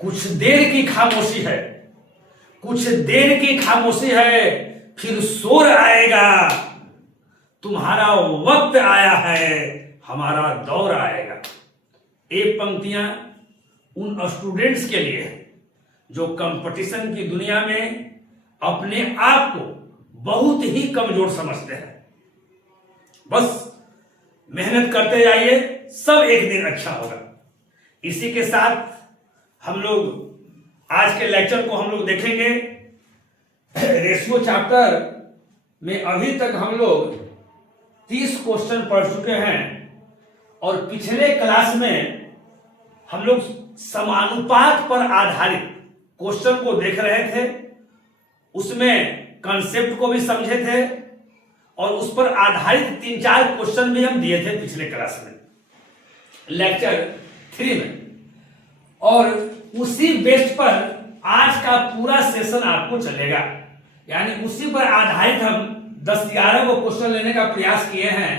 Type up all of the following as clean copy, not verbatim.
कुछ देर की खामोशी है, कुछ देर की खामोशी है, फिर शोर आएगा। तुम्हारा वक्त आया है, हमारा दौर आएगा। ये पंक्तियां उन स्टूडेंट्स के लिए है जो कंपटीशन की दुनिया में अपने आप को बहुत ही कमजोर समझते हैं। बस मेहनत करते जाइए, सब एक दिन अच्छा होगा। इसी के साथ हम लोग आज के लेक्चर को हम लोग देखेंगे। रेशियो चैप्टर में अभी तक हम लोग 30 क्वेश्चन पढ़ चुके हैं और पिछले क्लास में हम लोग समानुपात पर आधारित क्वेश्चन को देख रहे थे, उसमें कंसेप्ट को भी समझे थे और उस पर आधारित 3-4 क्वेश्चन भी हम दिए थे पिछले क्लास में, लेक्चर 3 में। और उसी बेस पर आज का पूरा सेशन आपको चलेगा, यानी उसी पर आधारित हम 10-11 को क्वेश्चन लेने का प्रयास किए हैं।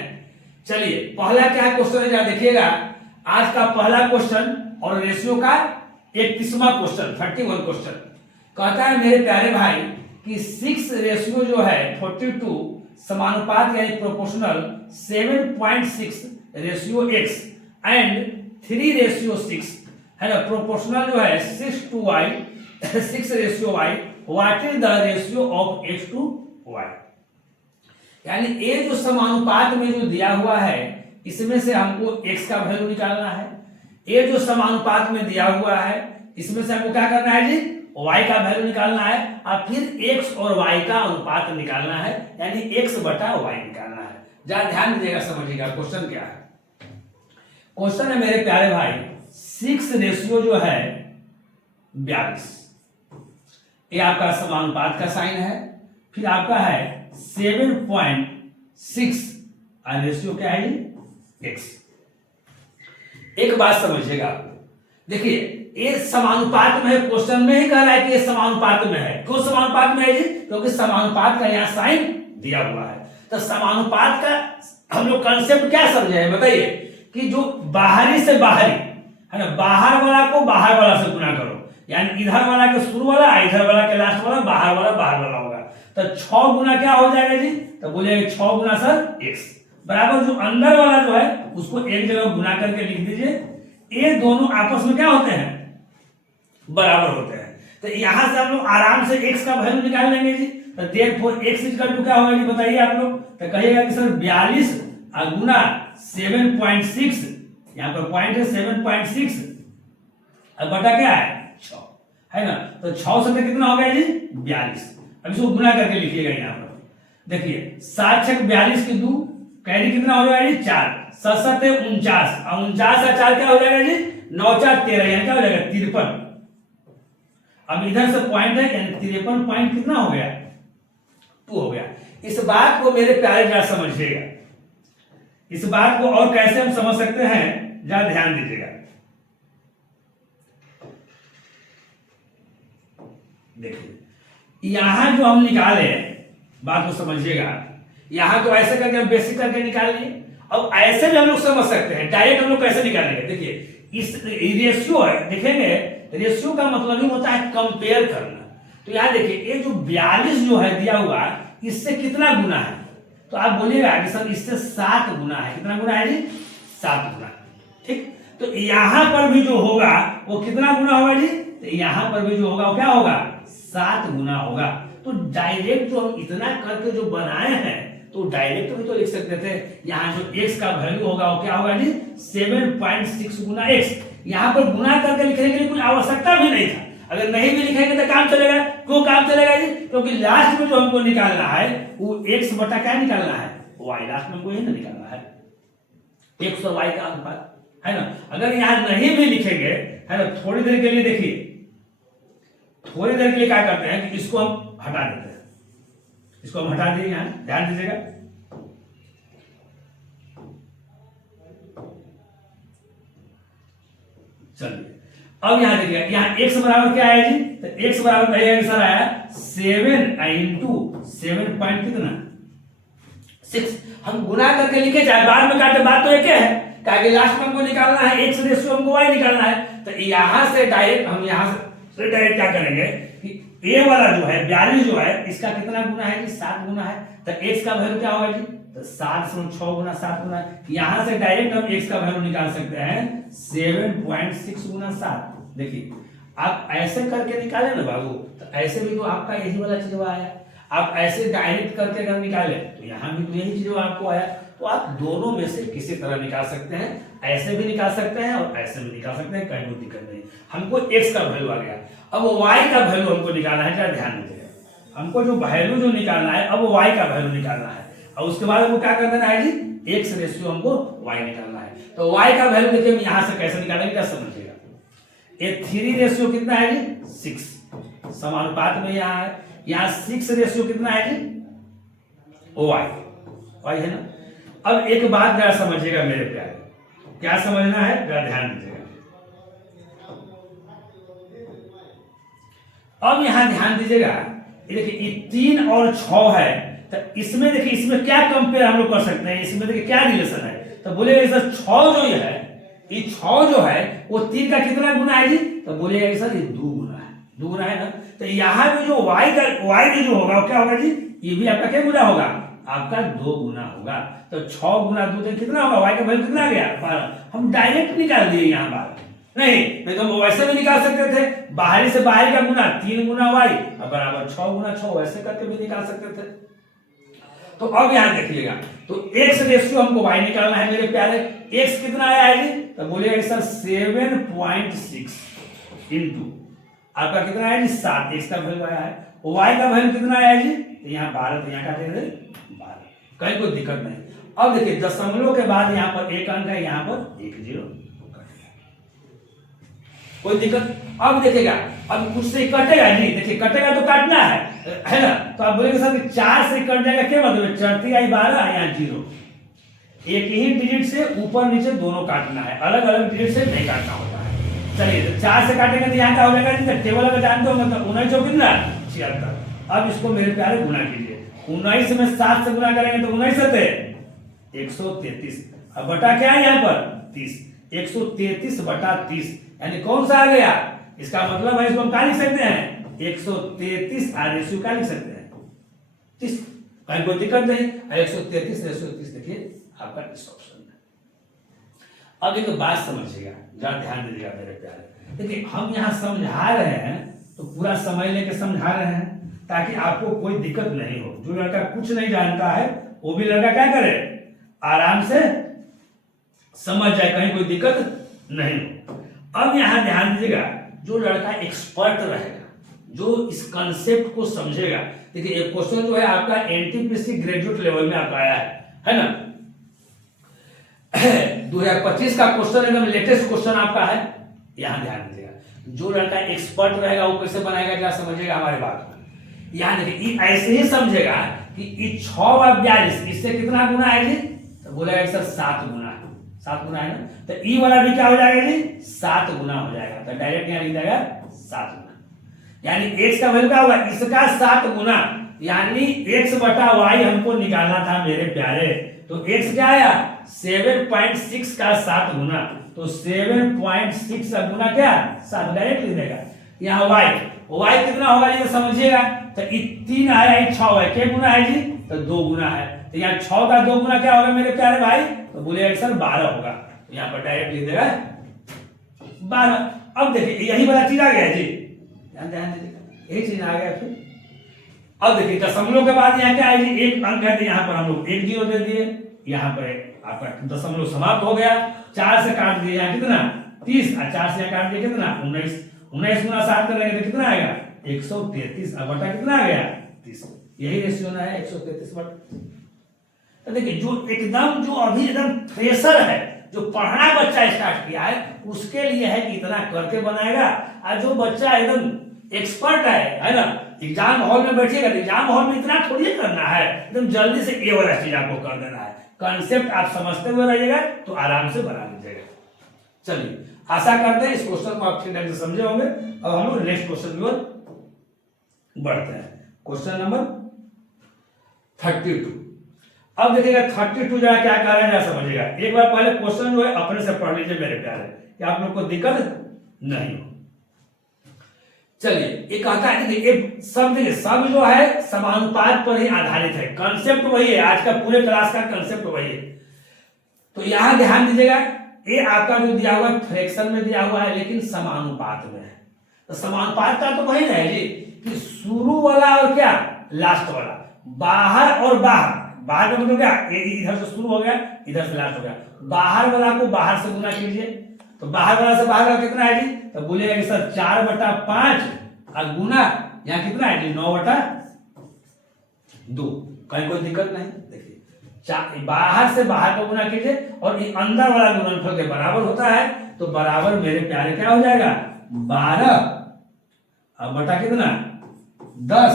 चलिए, पहला क्या है क्वेश्चन है, जरा देखिएगा। आज का पहला क्वेश्चन और रेशियो का 31वां क्वेश्चन, 31 क्वेश्चन कहता है मेरे प्यारे भाई कि 6 रेशियो जो है 42 समानुपात यानी proportional 7.6 ratio x and 3 ratio 6 है ना, प्रोपोर्शनल जो है 6 ratio y, what is the ratio of x to y। यानी ये जो समानुपात में जो दिया हुआ है इसमें से हमको x का वैल्यू निकालना है। ये जो समानुपात में दिया हुआ है इसमें से हमको क्या करना है जी, y का वैल्यू निकालना है और फिर x और y का अनुपात निकालना है, यानी x बटा y निकालना है। जरा ध्यान दीजिएगा, समझिएगा क्वेश्चन क्या है। क्वेश्चन है मेरे प्यारे भाई 6 रेशियो जो है 42, ये आपका समानुपात का साइन है। फिर आपका है 7.6 और रेशियो क्या है x। एक बात समझिएगा, देखिए ये समानुपात में है, क्वेश्चन में ही कह रहा है कि ये समानुपात में है। क्यों समानुपात में है जी, क्योंकि समानुपात का यहाँ साइन दिया हुआ है। तो समानुपात का हम लोग कंसेप्ट क्या समझे हैं बताइए, कि जो बाहरी से बाहरी है ना, बाहर वाला को बाहर वाला से गुना करो, यानी इधर वाला के शुरू वाला, इधर वाला के लास्ट वाला, बाहर वाला होगा। तो 6 गुना क्या हो जाएगा जी, तो बोलिए 6 गुना सर x बराबर जो अंदर वाला जो है उसको एक जगह गुना करके लिख दीजिए। ये दोनों आपस में क्या होते हैं, बराबर होते हैं। तो यहां से हम लोग आराम से x का वैल्यू निकाल लेंगे जी। तो देयरफॉर x इक्वल टू क्या होगा जी, बताइए आप लोग। तो कहिएगा कि सर 42 गुना 7.6, यहाँ पर पॉइंट है 7.6 और बटा क्या है 6 है ना। तो 6 से कितना हो गया जी 42। अब इसको गुना करके लिखिएगा यहाँ पर। देखिए 7 6 42 की 2 कैरी कितना हो जाएगा जी 4, 7 7 49 और 49 और 4 क्या हो जाएगा जी 9 4 13, यहाँ क्या हो जाएगा 53। अब इधर से पॉइंट है यानी 53 पॉइंट कितना हो गया 2 हो गया। इस बात को मेरे प्यारे जरा समझिएगा, इस बात को और कैसे हम समझ सकते हैं जरा ध्यान दीजिएगा। देखिए यहां जो हम निकाले बात को समझिएगा, यहां तो ऐसे करके हम बेसिक करके निकाल लिए। अब ऐसे भी हम लोग समझ सकते हैं, डायरेक्ट हम लोग कैसे निकालेंगे। देखिए इस रेशियो है, देखेंगे रेशियो का मतलब ही होता है कंपेयर करना। तो यहां देखिए ये जो 42 जो है दिया हुआ इससे कितना गुना है, तो आप बोलिएगा कि सर इससे 7 गुना है। कितना गुना है जी 7 गुना, ठीक। तो यहां पर भी जो होगा वो कितना गुना होगा जी, तो यहां पर भी जो होगा वो क्या होगा 7 गुना होगा। तो डायरेक्ट जो हम इतना करके जो बनाए हैं तो डायरेक्ट भी तो लिख सकते थे। यहाँ जो x का वैल्यू होगा वो क्या होगा जी 7.6 गुना x। यहाँ पर गुना करके लिखने के लिए कोई आवश्यकता भी नहीं था। अगर नहीं भी लिखेंगे तो काम चलेगा। क्यों काम चलेगा जी, क्योंकि लास्ट में जो हमको निकालना है वो x बटा क्या निकालना है y, लास्ट में हमको यही ना निकालना है x और y का अनुपात है ना। अगर यहाँ नहीं भी लिखेंगे है ना, थोड़ी देर के लिए देखिए, थोड़ी देर के लिए क्या करते हैं कि इसको हम हटा देते हैं, इसको हम हटा देंगे। यहाँ ध्यान दीजिएगा, चलिए अब यहाँ देखिए, यहाँ x बराबर क्या है जी, तो x बराबर कहिएगा सर आया 7 इंटू 7 पॉइंट कितना 6। हम गुना करके लिखे चाहे बाद में काटे, बात तो एक है, ताकि लास्ट में हमको निकालना है x रेशियो हमको y निकालना है। तो यहां से डायरेक्ट हम यहां से डायरेक्ट क्या करेंगे कि a वाला जो है 42 जो है इसका कितना गुना है जी 7 गुना है। तो x का वैल्यू क्या होगा जी तो 7 से 6 गुना 7 गुना। यहां से डायरेक्ट हम x का वैल्यू निकाल सकते हैं 7.6 गुना 7। देखिए आप ऐसे करके निकाले ना बाबू तो ऐसे भी तो आपका यही वाला चीज आया। आप ऐसे डायरेक्ट करके अगर निकाले तो यहाँ भी तो यही चीज आपको आया। तो आप दोनों में से किसी तरह निकाल सकते हैं, ऐसे भी निकाल सकते हैं और ऐसे भी निकाल सकते हैं, कहीं कोई दिक्कत नहीं। हमको x का वैल्यू आ गया, अब y का वैल्यू हमको निकालना है। क्या ध्यान दीजिएगा, हमको जो वैल्यू जो निकालना है अब y का वैल्यू निकालना है और उसके बाद हमको क्या कर देना है जी x रेशियो हमको y निकालना है। तो y का वैल्यू देखिए हम यहाँ से कैसे निकालेंगे क्या समझिएगा। ये 3 रेशियो कितना है जी 6 समानुपात में यहाँ है। यहाँ 6 रेशियो कितना है जी y है ना। अब एक बात जरा समझिएगा मेरे प्यारे, क्या समझना है जरा ध्यान दीजिएगा। अब यहां ध्यान दीजिएगा, देखिए 3 और 6 है तो इसमें देखिए इसमें क्या कंपेयर हम लोग कर सकते हैं, इसमें देखिए क्या रिलेशन है। तो बोलेगा सर 6 जो है ये 6 जो है वो 3 का कितना गुना है जी तो बोलेगा सर ये 2 गुना है, 2 गुना है ना। तो यहां भी जो y में जो होगा वो क्या होगा जी ये भी आपका क्या गुना होगा आपका 2 गुना होगा। तो 6 गुना 2 तो कितना होगा y का वैल्यू कितना आ गया 12। हम डायरेक्ट निकाल दिए यहाँ बात नहीं तो हम वैसे भी निकाल सकते थे, बाहरी से बाहरी का गुना 3 गुना y बराबर 6 गुना 6 वैसे करके भी निकाल सकते थे। तो अब यहां देखिएगा तो x रेशियो हमको y निकालना है मेरे प्यारे। x कितना आया है जी तो बोलिएगा सर 7.6 इनटू आपका कितना आया जी 7 x का वैल्यू आया है, y का वैल्यू कितना आया जी तो यहाँ 12 तो यहाँ काटेंगे 12, कहीं कोई दिक्कत नहीं। अब देखिए दशमलव के बाद यहाँ पर एक अंक है, यहाँ पर 1 0 कोई दिक्कत। अब देखिएगा अब कुछ से कटेगा नहीं, देखिए कटेगा तो काटना है ना। तो आप बोलेंगे सर 4 से कट जाएगा, क्या मतलब चढ़ती आई 12 यहाँ 0। एक ही डिजिट से ऊपर नीचे दोनों काटना है, अलग अलग डिजिट से नहीं काटना होता है। चलिए तो 4 से काटेंगे तो यहाँ क्या हो जाएगा जी टेबल अगर जानते हो मतलब 19 चौक कितना 76। अब इसको मेरे प्यारे गुना कीजिए, 19 में 7 से गुना करेंगे तो 19 से 133 अब बटा क्या है यहाँ पर 30, 133 बटा 30 यानी कौन सा आ गया। इसका मतलब है इसको हम क्या लिख सकते हैं 133 रेशियो क्या लिख सकते हैं 30, कहीं कोई दिक्कत नहीं। 133 रेशियो 30 देखिए आपका इस ऑप्शन में। अब एक बात समझिएगा जरा ध्यान दीजिएगा मेरे प्यारे, देखिए हम यहाँ समझा रहे हैं तो पूरा समय लेके समझा रहे हैं ताकि आपको कोई दिक्कत नहीं हो। जो लड़का कुछ नहीं जानता है वो भी लड़का क्या करे आराम से समझ जाए, कहीं कोई दिक्कत नहीं हो। अब यहां ध्यान दीजिएगा जो लड़का एक्सपर्ट रहेगा, जो इस कंसेप्ट को समझेगा, देखिए एक क्वेश्चन जो है आपका एनटीपीसी ग्रेजुएट लेवल में आपका आया है ना 2025 का क्वेश्चन एकदम लेटेस्ट क्वेश्चन आपका है। यहां ध्यान दीजिएगा जो लड़का एक्सपर्ट रहेगा वो कैसे बनाएगा क्या समझेगा हमारी बात को। यहां देखिए ऐसे ही समझेगा कि 6 और 42 इससे कितना गुना है जी तो बोलेगा सर 7 गुना है, 7 गुना है ना। तो ई वाला भी क्या हो जाएगा जी 7 गुना हो जाएगा। तो डायरेक्ट यहाँ लिख जाएगा 7 गुना, यानी x का वैल्यू क्या होगा इसका 7 गुना, यानी x बटा y हमको निकालना था मेरे प्यारे। तो x क्या आया 7.6 का 7 गुना, तो 7.6 का गुना क्या 7 डायरेक्ट लिख देगा। यहाँ y कितना होगा ये समझिएगा। तो 3 आया 6 है, क्या गुना है जी तो 2 गुना है। तो यहाँ 6 का 2 गुना क्या होगा मेरे प्यारे भाई तो बोलिएगा सर 12 होगा। तो यहाँ पर डायरेक्ट लिख देगा 12। अब देखिए यही वाला चीज आ गया जी, ध्यान दीजिएगा यही चीज आ गया। फिर अब देखिए दशमलव के बाद यहाँ क्या है जी एक अंक है, यहाँ पर हम लोग 1 0 दे दिए, यहाँ पर आपका दशमलव समाप्त हो गया। 4 से काट दिए यहाँ कितना 30 और 4 से यहाँ काट दिए कितना 19, 19 गुना 7 करेंगे तो कितना आएगा 133 और बटा कितना आ गया 30, यही रेशियो ना है 133 बटा। तो देखिए जो एकदम जो अभी एकदम फ्रेशर है, जो पढ़ना बच्चा स्टार्ट किया है उसके लिए है कि इतना करके बनाएगा, और जो बच्चा एकदम एक्सपर्ट है ना एग्जाम हॉल में बैठिएगा तो एग्जाम हॉल में इतना थोड़ी करना है, एकदम जल्दी से ये वाला चीज आपको कर देना है। कंसेप्ट आप समझते हुए रहिएगा तो आराम से बना लीजिएगा। चलिए आशा करते हैं इस क्वेश्चन को आप ठीक ढंग से समझे होंगे। अब हम लोग नेक्स्ट क्वेश्चन की ओर बढ़ते हैं, क्वेश्चन नंबर 32। अब देखिएगा 32 जो है क्या कह रहा है ना समझिएगा। एक बार पहले क्वेश्चन जो है अपने से पढ़ लीजिए मेरे प्यारे, कि आप लोग को दिक्कत नहीं हो। चलिए ये कहता है कि ये सब जो है समानुपात पर ही आधारित है, कॉन्सेप्ट वही है, आज का पूरे क्लास का कॉन्सेप्ट वही है। तो यहां ध्यान दीजिएगा, ये आपका जो दिया हुआ है फ्रैक्शन में दिया हुआ है, लेकिन समानुपात में है। तो समानुपात का तो वही है जी कि शुरू वाला और क्या लास्ट वाला, बाहर और बाहर, बाहर का मतलब क्या, इधर से शुरू हो गया इधर से लास्ट हो गया, बाहर वाला को बाहर से गुना कीजिए, तो बाहर वाला से बाहर वाला कितना है जी, तो बोलिएगा कि सर 4/5 और गुना यहाँ कितना है जी 9/2। कहीं कोई दिक्कत नहीं। देखिए बाहर से बाहर को गुना कीजिए और ये अंदर वाला गुणनफल के बराबर होता है, तो बराबर मेरे प्यारे क्या हो जाएगा 12 और बटा कितना 10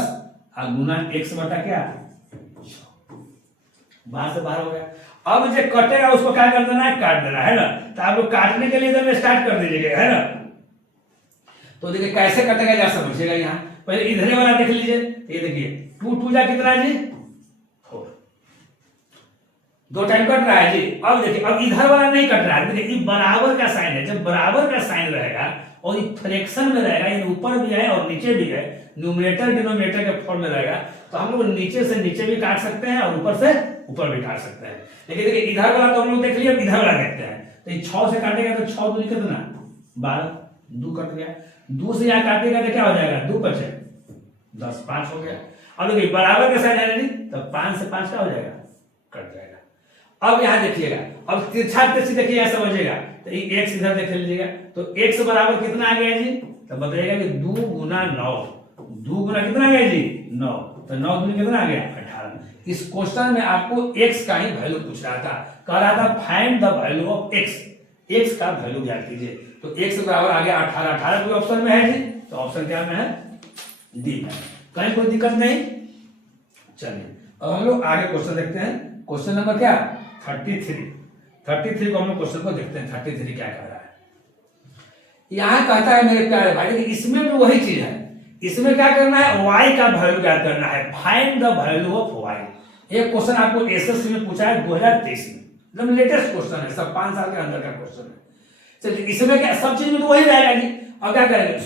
और गुना x बटा क्या 6। बाहर से बाहर हो गया। अब जो कटेगा उसको क्या कर देना है, काट देना है ना। तो आप लोग काटने के लिए इधर में स्टार्ट कर दीजिएगा, है ना। तो देखिए कैसे कटेगा जा समझिएगा। यहाँ पहले इधर वाला देख लीजिए, ये देखिए 2 2 जा कितना है जी 4, 2 टाइम कट रहा है जी। अब देखिए अब इधर वाला नहीं कट रहा है, देखिए ये बराबर का साइन है। जब बराबर का साइन रहेगा और ये फ्रैक्शन में रहेगा, ये ऊपर भी है और नीचे भी है, न्यूमरेटर डिनोमिनेटर के फॉर्म में रहेगा, तो हम लोग नीचे से नीचे भी काट सकते हैं और ऊपर से ऊपर भी काट सकते हैं। लेकिन देखिए इधर वाला तो हम लोग देख लिया, इधर वाला देखते हैं। तो ये 6 से काटेगा तो 6 दूनी कितना 12, 2 कट गया। 2 से यहाँ काटेगा तो क्या हो जाएगा 2 बचे 10, 5 हो गया। अब देखिए बराबर का साइन है नहीं, तो 5 से 5 क्या हो जाएगा कट जाएगा। अब यहाँ देखिएगा, अब तिरछा तिरछी देखिए यहाँ समझिएगा, तो ये x इधर देख लीजिएगा, तो x बराबर कितना आ गया जी, तो बताइएगा कि 2 गुना 9, 2 गुना कितना आ गया जी 9, तो 9 दूनी कितना आ गया 18। इस क्वेश्चन में आपको x का ही वैल्यू पूछ रहा था, कह रहा था find the value of x का वैल्यू ज्ञात कीजिए। तो x बराबर आ गया 18, 18 कोई ऑप्शन में है जी, तो ऑप्शन क्या में है डी में। कहीं कोई दिक्कत नहीं। चलिए अब हम लोग आगे क्वेश्चन देखते हैं। क्वेश्चन नंबर क्या 33 को हम लोग क्वेश्चन को देखते हैं। 33 क्या कह रहा है, यहां कहता है मेरे प्यारे भाई, देखिए इसमें भी वही चीज है। इसमें क्या करना है y का वैल्यू ज्ञात करना है, find the value of y। एक क्वेश्चन आपको एसएससी में पूछा है 2023 में, एकदम लेटेस्ट क्वेश्चन है, सब 5 साल के अंदर का क्वेश्चन है। चलिए इसमें क्या सब चीज में तो वही रहेगा जी। अब क्या करेंगे,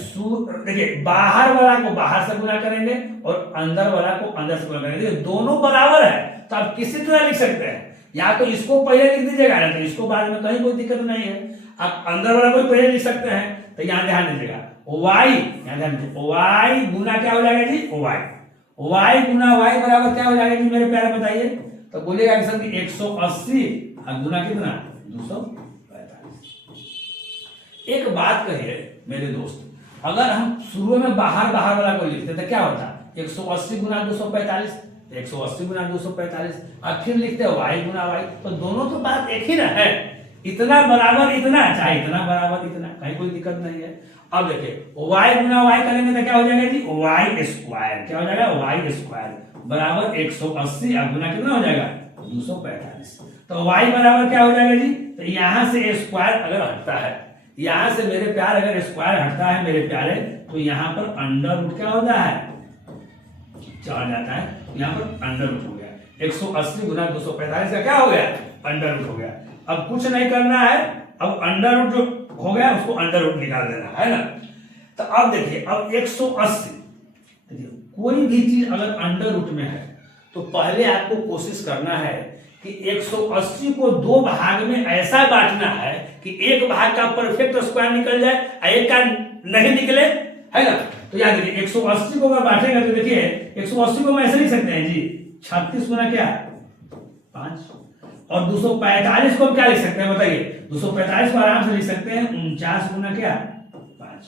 देखिए बाहर वाला को बाहर से गुना करेंगे और अंदर वाला को अंदर से गुना करेंगे, दोनों बराबर है। तो आप किसी तरह लिख सकते हैं, या तो इसको पहले लिख दीजिएगा ना, तो इसको बाद में कहीं कोई दिक्कत नहीं है। आप अंदर वाला को पहले लिख सकते हैं। तो यहाँ ध्यान दीजिएगा y, यहाँ ध्यान दीजिए y गुना क्या हो जाएगा जी y गुना y बराबर क्या हो जाएगा जी मेरे प्यारे बताइए। तो बोलिएगा आंसर कि 180 और गुना कितना 245। एक बात कहिए मेरे दोस्त, अगर हम शुरू में बाहर वाला को लिखते तो क्या होता 180 गुना 245, 180 गुना 245 और फिर लिखते हैं y गुना y, तो दोनों तो बात एक ही ना है, इतना बराबर इतना, चाहे इतना बराबर इतना, कहीं कोई दिक्कत नहीं है। अब देखिए y गुना y करेंगे तो क्या हो जाएगा जी y स्क्वायर, क्या हो जाएगा y स्क्वायर बराबर 180 और गुना कितना हो जाएगा 245। तो y बराबर क्या हो जाएगा जी, तो यहां से स्क्वायर अगर हटता है, यहां से मेरे प्यारे अगर स्क्वायर हटता है मेरे प्यारे, तो यहां पर अंडर रूट क्या होता है चढ़ जाता है, यहाँ पर अंडर रूट हो गया। 180 गुना 245 का क्या हो गया अंडर रूट हो गया। अब कुछ नहीं करना है, अब अंडर रूट जो हो गया उसको अंडर रूट निकाल देना है ना। तो अब देखिए अब 180, देखिए कोई भी चीज अगर अंडर रूट में है तो पहले आपको कोशिश करना है कि 180 को 2 भाग में ऐसा बांटना है कि एक भाग का परफेक्ट स्क्वायर निकल जाए और एक का नहीं निकले, है ना। तो याद रखिए 180 को अगर बांटेगा तो देखिए 180 को हम ऐसे लिख सकते हैं जी 36 गुना क्या 5, और 245 को हम क्या लिख सकते हैं बताइए, 245 को आराम से लिख सकते हैं 49 गुना क्या 5।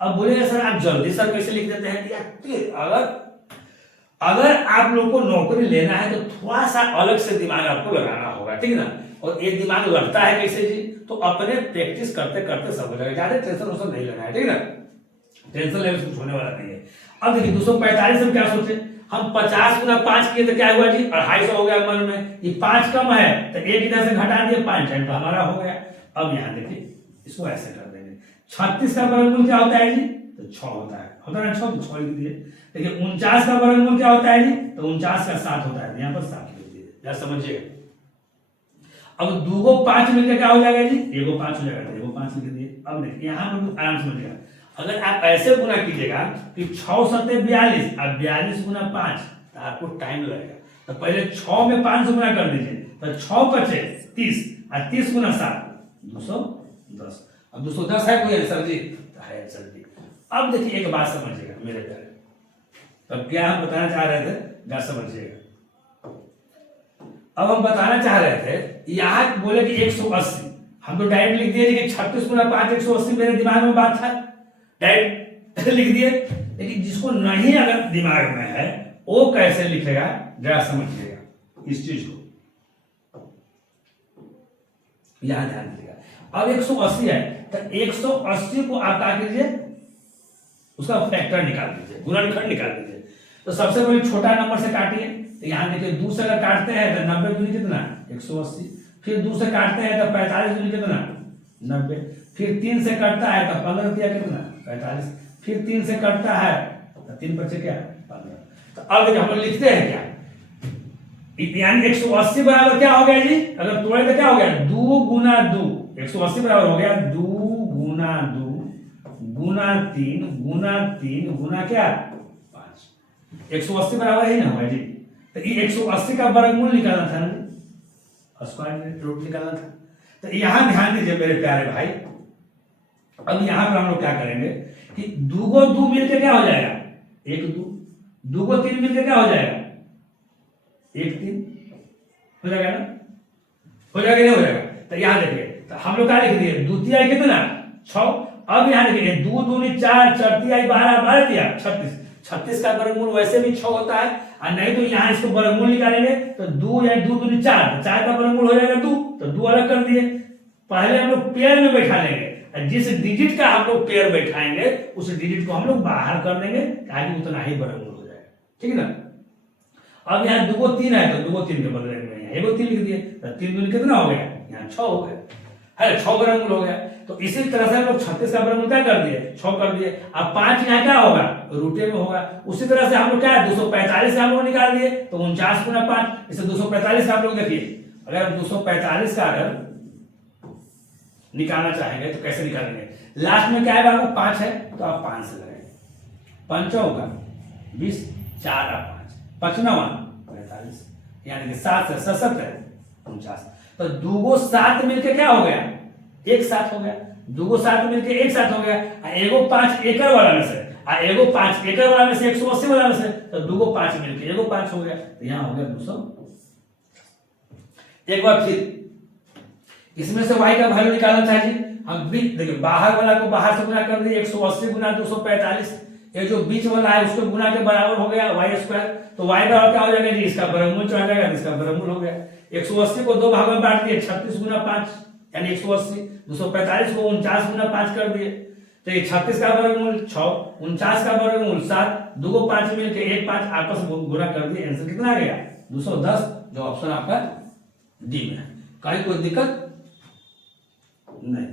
अब बोलेगा सर आप जल्दी सर कैसे लिख देते हैं, अगर आप लोग को नौकरी लेना है तो थोड़ा सा अलग से दिमाग आपको लगाना होगा, ठीक ना। और ये दिमाग लगता है कैसे जी, तो अपने प्रैक्टिस करते करते सब हो जाएगा, ज्यादा टेंशन नहीं लेना है, ठीक ना। टेंशन लेने से कुछ होने वाला नहीं है। अब देखिए 245 में क्या सोचे हम 50 गुना 5 किए तो क्या हुआ जी 250 हो गया मन में, ये 5 कम है तो एक इधर से घटा दिए 5 टाइम तो हमारा हो गया। अब यहाँ देखिए इसको ऐसे कर देंगे, 36 का वर्गमूल क्या होता है जी तो 6 होता है ना 6, तो 6 लिख दिए। देखिए 49 का वर्गमूल क्या होता है जी, तो 49 का 7 होता है, यहाँ पर 7 लिख दिए। या समझिएगा। अब दूगो 5 मिलकर क्या हो जाएगा जी, एगो 5 हो जाएगा, एगो 5 लिख दिए। अब देखिए यहाँ पर आराम समझिएगा, अगर आप ऐसे गुना कीजिएगा कि 6 सत्ते 42 और 42 गुना 5 तो आपको टाइम लगेगा। तो पहले 6 में 5 से गुना कर दीजिए, तो 6 बचे 30 और 30 गुना 7 210। अब 210 है कोई आंसर जी, तो है आंसर जी। अब देखिए एक बात समझिएगा मेरे प्यारे, तब क्या हम बताना चाह रहे थे, क्या समझिएगा। अब हम बताना चाह रहे थे, यहां बोले कि 180, हम तो डायरेक्ट लिख दिए कि 36 गुना 5 180, मेरे दिमाग में बात था, डायरेक्ट लिख दिए। लेकिन जिसको नहीं अगर दिमाग में है वो कैसे लिखेगा, जरा समझिएगा इस चीज को, यहां ध्यान दीजिएगा। अब 180 है तो 180 को आप क्या कीजिए, उसका फैक्टर निकाल दीजिए, गुणनखंड निकाल दीजिए। तो सबसे पहले छोटा नंबर से काटिए, तो यहाँ देखिए 2 से अगर काटते हैं तो 90 दूनी कितना 180, फिर 2 से काटते हैं तो 45 दूनी कितना 90, फिर 3 से कटता है तो 15 दिया कितना 45, फिर 3 से कटता है तो 3 बचे क्या 15। तो अब देखिए हम लोग लिखते हैं क्या, यानी 180 बराबर क्या हो गया जी, अगर तोड़े तो क्या हो गया 2 गुना 2, 180 बराबर हो गया 2 गुना 2 गुना 3 गुना 3 गुना क्या 5, 180 बराबर ही ना होगा जी। तो ये 180 का वर्गमूल निकालना था ना, स्क्वायर रूट निकालना था। तो यहां ध्यान दीजिए मेरे प्यारे भाई, अब यहां पर हम लोग क्या करेंगे कि 2 को 2 मिलकर क्या हो जाएगा 1 2, 2 को 3 मिलकर क्या हो जाएगा 1 3, हो जाएगा ना, हो जाएगा नहीं हो जाएगा। तो यहां देखिए, तो हम लोग क्या लिख दिए, द्वितीय कितना 6। अब यहां देखिए 2 दूनी 4, चौथाई 12, 12 दिया 36, 36 का वर्गमूल वैसे भी 6 होता है, और नहीं तो यहां इसको वर्गमूल निकालेंगे तो 2 या 2 दूनी 4, 4 का वर्गमूल हो जाएगा 2, तो 2 अलग कर दिए। पहले हम लोग पेयर में बैठा लेंगे, जिस डिजिट का हम लोग पेयर बैठाएंगे उस डिजिट को हम लोग बाहर कर देंगे ताकि उतना ही वर्गमूल हो जाएगा, ठीक है ना। अब यहाँ 2 को 3 है तो 2 को 3 के बदले में यहाँ 1 को 3 लिख दिए, तो 3 दूनी कितना हो गया यहाँ 6 हो गया, है 6 वर्गमूल हो गया। तो इसी तरह से हम लोग 36 का वर्गमूल क्या कर दिए 6 कर दिए। अब 5 यहाँ क्या होगा रूटे में होगा। उसी तरह से हम लोग क्या है 245 का हम लोग निकाल दिए, तो 49 गुना 5, इसे 245 का आप लोग देखिए, अगर 245 का अगर निकालना चाहेंगे तो कैसे निकालेंगे, लास्ट में क्या है आपको 5 है तो आप 5 से लगाएंगे, 5 का 20, 4 और 5 45, यानी कि 7 से 77 49। तो 2 को 7 मिलके क्या हो गया एक साथ हो गया, 2 को 7 मिलके एक साथ हो गया, एगो 5 एकड़ वाला में से, एगो 5 एकड़ वाला में से 180 वाला में से, तो 2 को 5 मिलके एगो 5 हो गया, तो यहां हो गया 200। एक बार फिर इसमें से y का वैल्यू निकालना चाहिए, हम देखिए बाहर वाला को बाहर से गुना कर दिए 180 गुना 245, ये जो बीच वाला है उसको गुना के बराबर हो गया y स्क्वायर, तो y बराबर क्या हो जाएगा जी इसका वर्गमूल चढ़ जाएगा, इसका वर्गमूल हो गया। 180 को 2 भागों में बांट दिए 36 गुना 5 यानी 180, 245 को 49 गुना 5 कर दिए, तो ये 36 का वर्गमूल 6, 49 का वर्गमूल 7, 2 को 5 मिलके 1 5 आपस में गुना कर दिए, आंसर कितना आ गया 210, जो ऑप्शन आपका डी में है। कहीं कोई दिक्कत नहीं।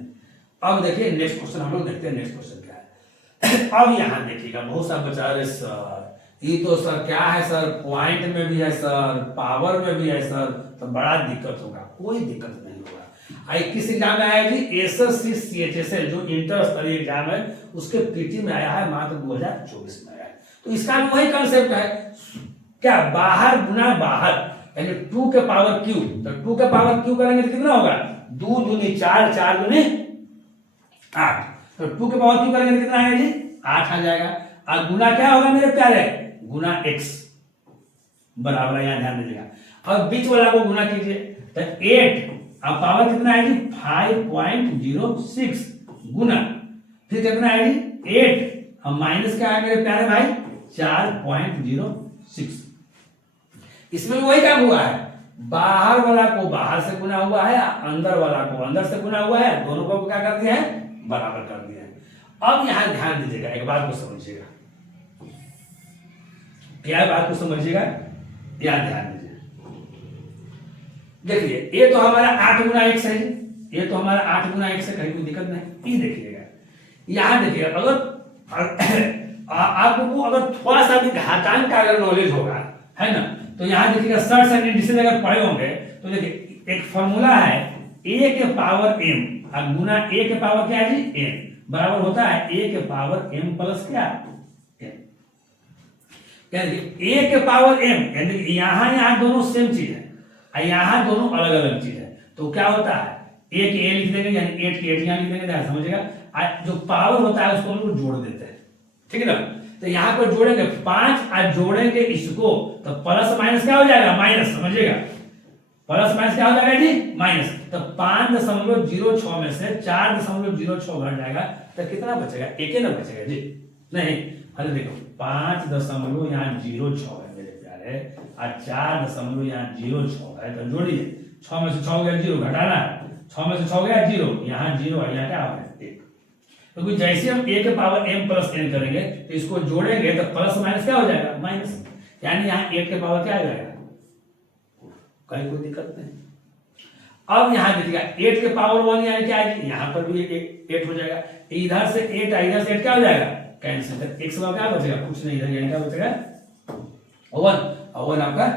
अब देखिए नेक्स्ट क्वेश्चन हम लोग देखते हैं, नेक्स्ट क्वेश्चन क्या है। अब यहां देखिएगा बहुत सा बचा रहे सर, ये तो सर क्या है सर पॉइंट में भी है सर, पावर में भी है सर, तो बड़ा दिक्कत होगा। कोई दिक्कत नहीं होगा। आई किस एग्जाम में आया जी एसएससी सीएचएसएल जो इंटर स्तरीय एग्जाम है उसके पीटी में आया है, मात्र 2024 में आया है। तो इसका भी वही कंसेप्ट है क्या, बाहर गुना बाहर, यानी 2 के पावर क्यू, तो 2 के पावर क्यू करेंगे तो कितना होगा 2 दूनी 4, 4 दूनी 8, तो 2 के पावर क्यू करेंगे तो कितना आएगा जी 8 आ जाएगा। और गुना क्या होगा मेरे प्यारे, गुना x बराबर, यहां ध्यान दीजिएगा। अब बीच वाला को गुना कीजिए तो 8, अब पावर कितना है जी 5.06 गुना, फिर कितना है जी 8, अब माइनस क्या है मेरे प्यारे भाई 4.06। इसमें वही काम हुआ है, बाहर वाला को बाहर से गुना हुआ है, अंदर वाला को अंदर से गुना हुआ है, दोनों को क्या कर दिया है बराबर कर दिया है। अब यहां ध्यान दीजिएगा, एक बात को समझिएगा, क्या बात को समझिएगा, यहां ध्यान दीजिए। देखिए ये तो हमारा 8 गुना x है, ये तो हमारा 8 गुना x है, कहीं कोई दिक्कत नहीं। ये देखिएगा, यहां देखिए अगर आपको अगर थोड़ा सा भी घातांक का अगर नॉलेज होगा है ना, तो यहाँ देखिएगा सर्ट्स एंड इंडिसेस अगर पढ़े होंगे तो देखिए एक फॉर्मूला है a के पावर m और गुना a के पावर क्या है जी m बराबर होता है a के पावर m प्लस क्या m। a के पावर m यानी यहाँ दोनों सेम चीज है और यहाँ दोनों अलग अलग चीज है, तो क्या होता है a के a लिख देंगे यानी 8 के 8 यहाँ लिख देंगे, समझिएगा। जो पावर होता है उसको हम लोग जोड़ देते हैं, ठीक है ना। तो यहाँ पर जोड़ेंगे 5 और जोड़ेंगे इसको तो प्लस माइनस क्या हो जाएगा माइनस, समझिएगा। प्लस माइनस क्या हो जाएगा जी माइनस। तो 5.06 में से 4.06 घट जाएगा तो कितना बचेगा, एक ही ना बचेगा जी, नहीं। अरे देखो 5.06 है मेरे प्यारे और 4.06 है, तो जोड़िए 6 में से 6 हो गया 0, घटाना है 6 में से 6 हो गया 0, यहाँ 0 है, यहाँ क्या हो गया 1। क्योंकि जैसे हम a के पावर m प्लस n करेंगे तो इसको जोड़ेंगे तो प्लस माइनस क्या हो जाएगा माइनस, यानी यहाँ 8 के पावर क्या आ जाएगा, कहीं कोई दिक्कत नहीं। अब यहाँ देखिएगा 8 के पावर 1 यानी क्या है, यहाँ पर भी 8 हो जाएगा, इधर से 8 इधर से 8 क्या हो जाएगा कैंसिल, तो x क्या बचेगा कुछ नहीं, इधर यानी क्या बचेगा 1, और 1 आपका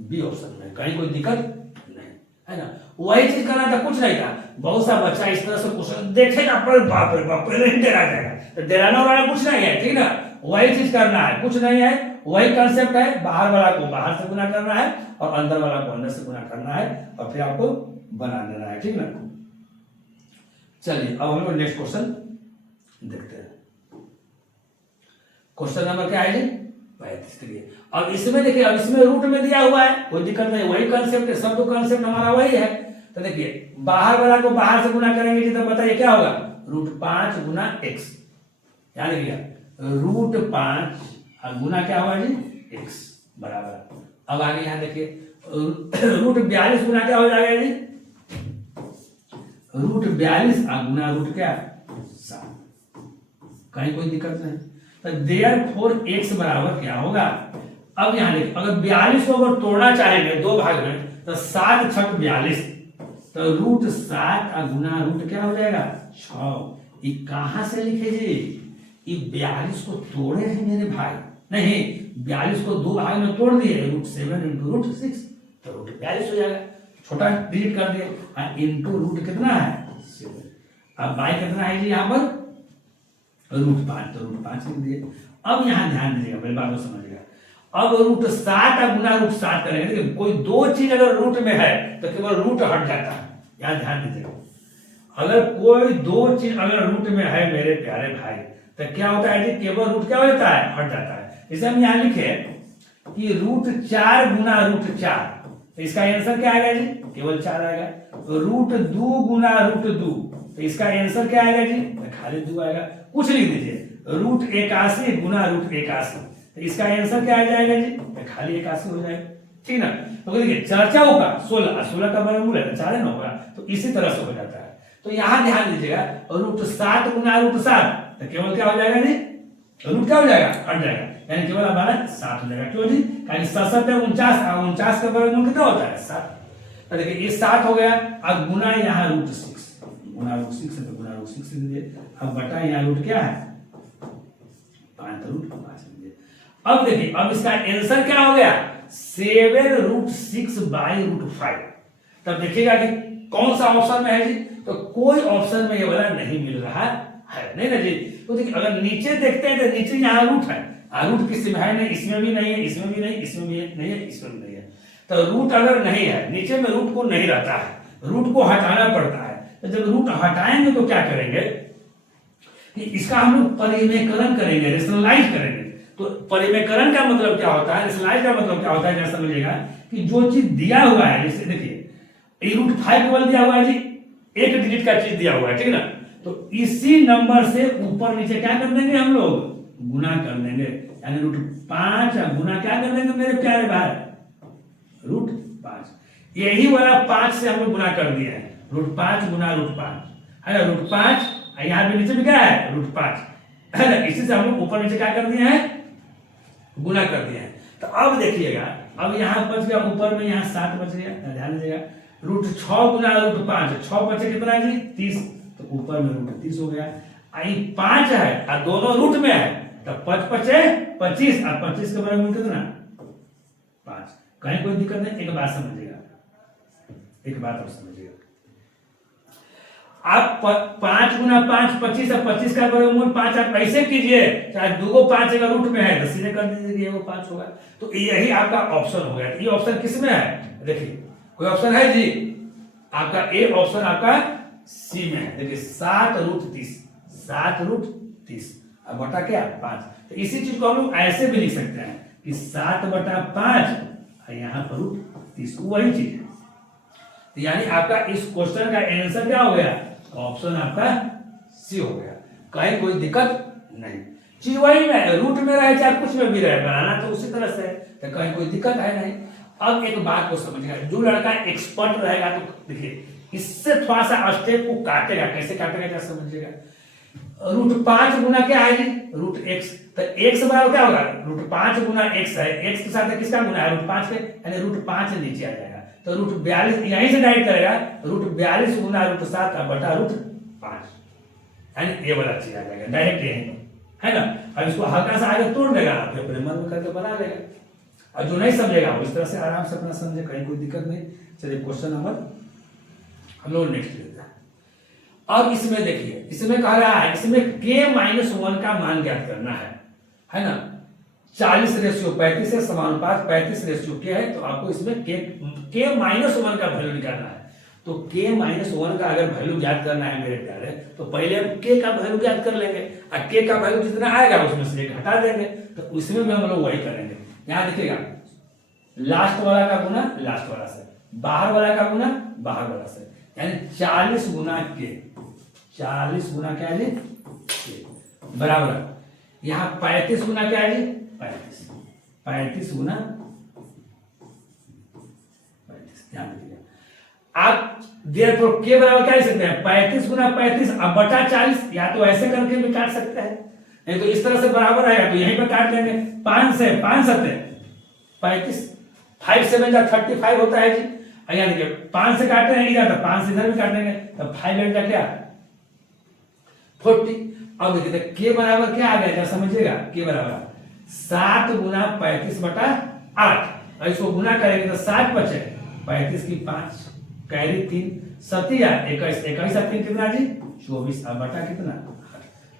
बी ऑप्शन में, कहीं कोई दिक्कत है ना। वही चीज करना था, कुछ नहीं था। बहुत सा बच्चा इस तरह से क्वेश्चन देखेगा पर बाप रे बाप पहले ही डरा जाएगा, तो डराना वाला कुछ नहीं है, ठीक ना। वही चीज करना है, कुछ नहीं है, वही कंसेप्ट है। बाहर वाला को बाहर से गुना करना है और अंदर वाला को अंदर से गुना करना है और फिर आपको बना देना है, ठीक ना। चलिए अब हम लोग नेक्स्ट क्वेश्चन देखते हैं। क्वेश्चन नंबर क्या है जी 35। अब इसमें देखिए, अब इसमें रूट में दिया हुआ है, कोई दिक्कत नहीं, वही कंसेप्ट है, सब तो कंसेप्ट हमारा वही है। तो देखिए बाहर वाला को बाहर से गुना करेंगे जी, तो बताइए क्या होगा, √5 गुना x, याद रखिएगा √5 और गुना क्या होगा जी x बराबर। अब आगे यहाँ देखिए √42 गुना क्या हो जाएगा जी, √42 और गुना रूट क्या 7, कहीं कोई दिक्कत नहीं। तो देयरफॉर x बराबर क्या होगा, अब यहाँ देखिए अगर 42 को अगर तोड़ना चाहेंगे दो भाग में तो 7 छक 42, तो √7 और गुना रूट क्या हो जाएगा 6। ये कहां से लिखे जी, ये 42 को तोड़े हैं मेरे भाई, नहीं 42 को दो भाग में तोड़ दिए, √7 इंटू √6 तो √42 हो जाएगा, छोटा डिलीट कर दिए, इंटू रूट कितना है 7। अब बाई कितना है जी यहाँ पर √5, तो √5 लिख दिए। अब यहाँ ध्यान दीजिएगा, पहले बात को समझिएगा। अब √7 और गुना √7 करेंगे, देखिए कोई दो चीज अगर रूट में है तो केवल रूट हट जाता है, यहाँ ध्यान दीजिएगा। अगर कोई दो चीज अगर रूट में है मेरे प्यारे भाई तो क्या होता है जी, केवल रूट क्या हो जाता है हट जाता है। जैसे हम यहाँ लिखे कि √4 गुना √4, तो इसका आंसर क्या आएगा जी केवल 4 आएगा। √2 गुना √2, तो इसका आंसर क्या आएगा जी खाली 2 आएगा। कुछ लिख दीजिए √81 गुना √81, तो इसका आंसर क्या आ जाएगा जी खाली 81 हो जाएगा, ठीक ना। तो देखिए चर्चा होगा 16 का वर्गमूल है 4 ना होगा, तो इसी तरह से हो जाता है। तो यहाँ ध्यान दीजिएगा √7 गुना √7, तो केवल क्या हो जाएगा जी रूट क्या हो जाएगा हट जाएगा, यानी केवल हमारा 7 हो जाएगा। क्यों जी, कारण 7 है 49 का वर्गमूल कितना होता है 7। तो देखिए ये 7 हो गया, अब गुना यहाँ √6, गुना √6 है तो गुना √6 लिख दीजिए। अब बटा यहाँ रूट क्या है 5, तो √5 लिख दीजिए। अब देखिए अब इसका आंसर क्या हो गया 7√6/√5। तब देखिएगा कि कौन सा ऑप्शन में है जी, तो कोई ऑप्शन में ये वाला नहीं मिल रहा है, नहीं ना जी। तो देखिए अगर नीचे देखते हैं तो नीचे यहाँ रूट है, रूट किसी में है नहीं, इसमें भी नहीं है, इसमें भी नहीं, इसमें भी नहीं है, इसमें भी नहीं है। तो रूट अगर नहीं है, नीचे में रूट को नहीं रहता है, रूट को हटाना पड़ता है। तो जब रूट हटाएंगे तो क्या करेंगे कि इसका हम लोग परिमेयकरण करेंगे, रेशनलाइज करेंगे। तो परिमेयकरण का मतलब क्या होता है, रेशनलाइज का मतलब क्या होता है, जैसा समझिएगा कि जो चीज दिया हुआ है, जैसे देखिए √5 केवल दिया हुआ है जी, एक डिजिट का चीज दिया हुआ है, ठीक ना। तो इसी नंबर से ऊपर नीचे क्या कर देंगे हम लोग गुना कर देंगे, यानी √5 गुना क्या कर देंगे मेरे प्यारे भाई √5। यही वाला 5 से हम लोग गुना कर दिए हैं, √5 गुना √5 है ना, √5 यहाँ पे नीचे भी क्या है √5 है ना, इसी से हम लोग ऊपर नीचे क्या कर दिए हैं गुना कर दिए हैं। तो अब देखिएगा अब यहाँ बच गया, ऊपर में यहाँ 7 बच गया, ध्यान दीजिएगा √6 गुना √5, 6 बचे कितना है जी 30, तो ऊपर में √30 हो गया। 5 है और दोनों रूट में है, तो 5 बचे 25 और 25 के वर्गमूल कितना 5, कहीं कोई दिक्कत नहीं। एक बात समझिएगा, एक बात और समझिएगा, आप 5 गुना 5 25 है, 25 का वर्गमूल 5 आप ऐसे कीजिए, चाहे दो 5 अगर रूट में है तो सीधे कर दीजिए कि वो 5 होगा। तो यही आपका ऑप्शन हो गया। ये ऑप्शन किस में है, देखिए कोई ऑप्शन है जी, आपका ए ऑप्शन आपका सी में है। देखिए 7√30, 7√30 अब बटा क्या 5। तो इसी चीज को हम लोग ऐसे भी लिख सकते हैं कि 7/5 और यहाँ पर √30, वही चीज है। तो यानी आपका इस क्वेश्चन का आंसर क्या हो गया, ऑप्शन आपका सी हो गया। कहीं कोई दिक्कत नहीं, चीज वही में रूट में रहे चाहे कुछ में भी रहे, बनाना तो उसी तरह से है, तो कहीं कोई दिक्कत है नहीं। अब एक बात को समझिएगा, जो लड़का एक्सपर्ट रहेगा तो देखिए इससे थोड़ा सा स्टेप को काटेगा, कैसे काटेगा क्या समझिएगा। √5 गुना क्या है जी, √x, तो x बराबर क्या होगा, √5 गुना x है, x के साथ किसका गुना है √5 के, यानी √5 नीचे आ जाएगा। तो √42 यहीं से डायरेक्ट करेगा, √42 गुना √7 बटा √5, यानी ये वाला चीज आ जाएगा डायरेक्ट यहीं, है ना। अब इसको हल्का सा आगे तोड़ देगा, फिर अपने मन में करके बना लेगा। और जो नहीं समझेगा वो इस तरह से आराम से अपना समझे, कहीं कोई दिक्कत नहीं। चलिए क्वेश्चन नंबर हम लोग नेक्स्ट लेते हैं। अब इसमें देखिए, इसमें कह रहा है इसमें k-1 का मान ज्ञात करना है ना। 40:35 से समानुपात 35:k है, तो आपको इसमें k-1 का वैल्यू निकालना है। तो k-1 का अगर वैल्यू ज्ञात करना है मेरे प्यारे, तो पहले हम k का वैल्यू ज्ञात कर लेंगे, और k का वैल्यू जितना आएगा उसमें से एक हटा देंगे, तो उसमें भी हम लोग वही करेंगे। यहां देखिएगा, लास्ट वाला का गुना लास्ट वाला से, बाहर वाला का गुना बाहर वाला से, यानी 40 गुना k, 40 गुना क्या है जी, बराबर यहाँ 35 गुना क्या है जी, 35 गुना 35, ध्यान रखिएगा। आप देयरफॉर के बराबर क्या लिख सकते हैं, 35 गुना 35 अब बटा 40, या तो ऐसे करके भी काट सकते हैं, नहीं तो इस तरह से बराबर आएगा तो यहीं पर काट लेंगे। 5 से 5 7 35, 5 7 जा 35 होता है जी। यहाँ देखिए 5 से काट रहे हैं इधर, तो 5 से इधर भी काटेंगे, तो 5 8 जा क्या 40। अब देखिए के बराबर क्या आ गया, क्या समझिएगा, के बराबर 7 गुना 35 बटा 8, और इसको गुना करेंगे तो 7 बचे, 35 की 5 कैरी 3 7 21 21 3 कितना जी 24, अब बटा कितना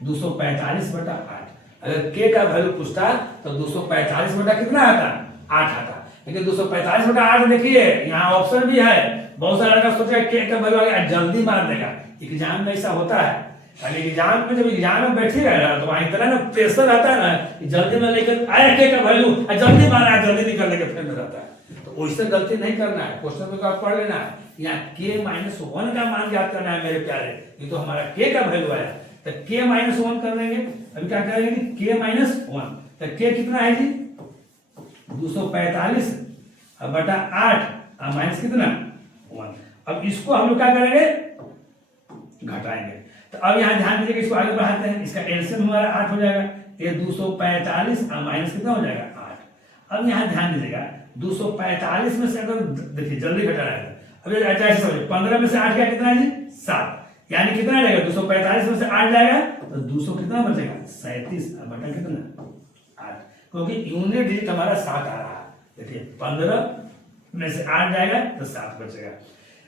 245 बटा 8। अगर के का वैल्यू पूछता तो 245 बटा कितना आता 8 आता, लेकिन 245 बटा 8 देखिए यहाँ ऑप्शन भी है। बहुत सारा लड़का सोचेगा के का वैल्यू आ गया जल्दी मार देगा, एग्जाम में ऐसा होता है। यानी एग्जाम में जब एग्जाम में बैठिएगा ना तो वहां इतना ना प्रेशर आता है ना कि जल्दी में लेकर आया के का वैल्यू जल्दी मारा जल्दी निकलने के फिर में रहता है। तो वैसे गलती नहीं करना है, क्वेश्चन में आप पढ़ लेना है, यहाँ k-1 का मान ज्ञात करना है मेरे प्यारे। ये तो हमारा k का वैल्यू आया, तो k-1 कर लेंगे। अभी क्या करेंगे कि k-1, तो k कितना है जी 245 बटा 8 माइनस कितना 1। अब इसको हम लोग क्या करेंगे घटाएंगे। तो अब यहाँ ध्यान दीजिए, इसको आगे बढ़ाते हैं, इसका एलसीएम हमारा 8 हो जाएगा, ये 245 माइनस कितना हो जाएगा 8। अब यहाँ ध्यान दीजिएगा 245 में से अगर देखिए जल्दी घटा रहा है, अब ऐसे समझिए 15 में से 8 क्या कितना है जी 7, यानी कितना जाएगा 245 में से 8 जाएगा तो 200 कितना बचेगा 37 बटा कितना 8, क्योंकि यूनिट डिजिट हमारा 7 आ रहा है। देखिए 15 में से 8 जाएगा तो 7 बचेगा।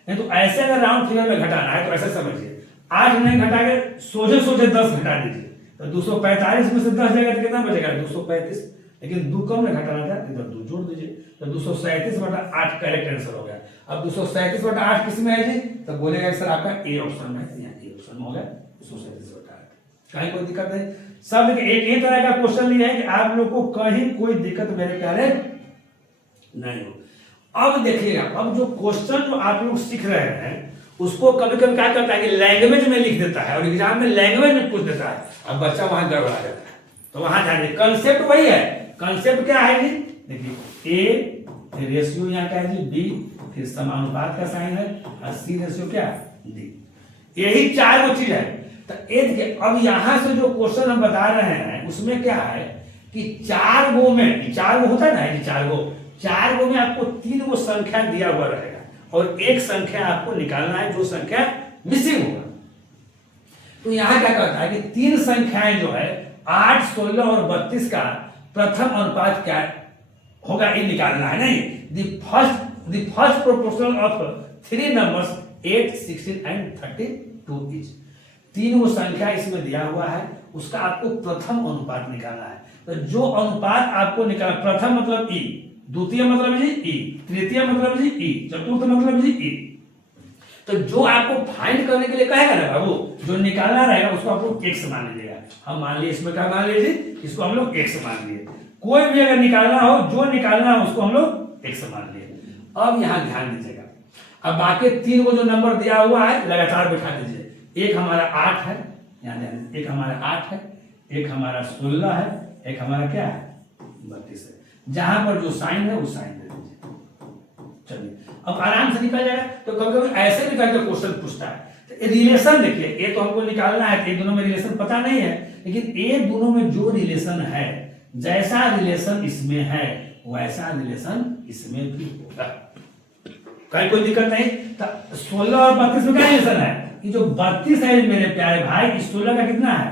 नहीं तो ऐसे अगर राउंड फिगर में घटाना है तो ऐसे समझिए 8 नहीं घटा के सोचे 10 घटा दीजिए, तो 245 में से 10 जाएगा तो कितना बचेगा 235, लेकिन 2 कम में घटाना था इधर 2 जोड़ दीजिए, तो 237 बटा 8 करेक्ट आंसर हो गया। अब 237 बटा 8 किस में है जी, तो बोलेगा सर आपका ए ऑप्शन में, यहाँ ए ऑप्शन हो गया 237 बटा 8। कहीं कोई दिक्कत नहीं, सब एक तरह का क्वेश्चन लिया है कि आप लोग को कहीं कोई दिक्कत मेरे प्यारे नहीं हो। अब देखिएगा, अब जो क्वेश्चन जो आप लोग सीख रहे हैं उसको कभी कभी क्या करता है कि लैंग्वेज में लिख देता है और एग्जाम में लैंग्वेज में पूछ देता है, अब बच्चा वहां गड़बड़ा जाता है। तो वहां ध्यान दीजिए, कंसेप्ट वही है। कंसेप्ट क्या है जी, देखिए ए फिर रेशियो यहाँ क्या है जी बी, फिर समानुपात का साइन है, और सी रेशियो क्या डी, यही 4 वो चीज है। तो ये देखिए, अब यहां से जो क्वेश्चन हम बता रहे हैं उसमें क्या है कि 4 गो में 4 गो होता है ना, 4 गो में आपको 3 गो संख्या दिया हुआ रहेगा और एक संख्या आपको निकालना है जो संख्या मिसिंग होगा। तो यहां क्या करता है कि 3 संख्याएं जो है 8, 16 और 32 का प्रथम अनुपात क्या होगा ये निकालना है। नहीं, the first proportional of 3 numbers 8, 16 and 32 is. 3 वो संख्या इसमें दिया हुआ है, उसका आपको प्रथम अनुपात निकालना है। तो जो अनुपात आपको निकालना, प्रथम मतलब ई, द्वितीय मतलब जी ई, तृतीय मतलब जी ई, चतुर्थ मतलब जी ई। तो जो आपको फाइंड करने के लिए कहेगा ना बाबू, जो निकालना रहेगा उसको आप लोग एक्स मान लीजिएगा। हम मान लिए इसमें क्या मान लीजिए, इसको हम लोग एक्स मान लिए। कोई भी अगर निकालना हो, जो निकालना हो उसको हम लोग एक्स मान लिए। अब यहाँ ध्यान दीजिएगा, अब बाकी 3 को जो नंबर दिया हुआ है लगातार बैठा दीजिए। एक हमारा 8 है, यहाँ ध्यान, एक हमारा 8 है, एक हमारा 16 है, एक हमारा क्या है 32 है। जहां पर जो साइन है वो साइन दे दीजिए। चलिए अब आराम से निकल जाएगा। तो कभी कभी ऐसे भी करके क्वेश्चन पूछता है, तो रिलेशन देखिए, ये तो हमको निकालना है, ये दोनों में रिलेशन पता नहीं है, लेकिन ये दोनों में जो रिलेशन है, जैसा रिलेशन इसमें है वैसा रिलेशन इसमें भी होगा, कहीं कोई दिक्कत नहीं। तो 16 और 32 में क्या रिलेशन है, कि जो 32 है मेरे प्यारे भाई, इस 16 का कितना है,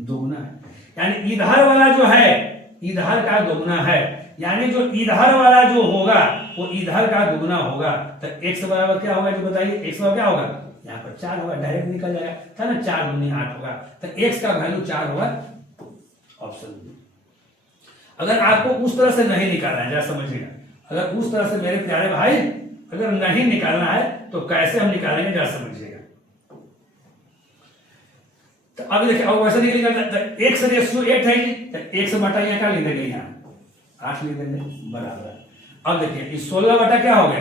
दोगुना है। यानी इधर वाला जो है इधर का दोगुना है, यानी जो इधर वाला जो होगा वो इधर का दुगुना होगा। तो x बराबर क्या होगा, जो बताइए, x बराबर क्या होगा, यहाँ पर 4 होगा, डायरेक्ट निकल जाएगा था ना, 4 दूनी 8 होगा। तो x का वैल्यू 4 होगा, ऑप्शन बी। अगर आपको उस तरह से नहीं निकालना है, जरा समझिएगा, अगर उस तरह से मेरे प्यारे भाई अगर नहीं निकालना है तो कैसे हम निकालेंगे, जरा समझिएगा। तो अब देखिए, अब वैसे निकलेगा, x रेशियो 8 है, तो x बटा यहाँ क्या लिख देंगे, यहाँ 8 लिख देंगे बराबर। अब देखिए इस 16 बटा क्या हो गया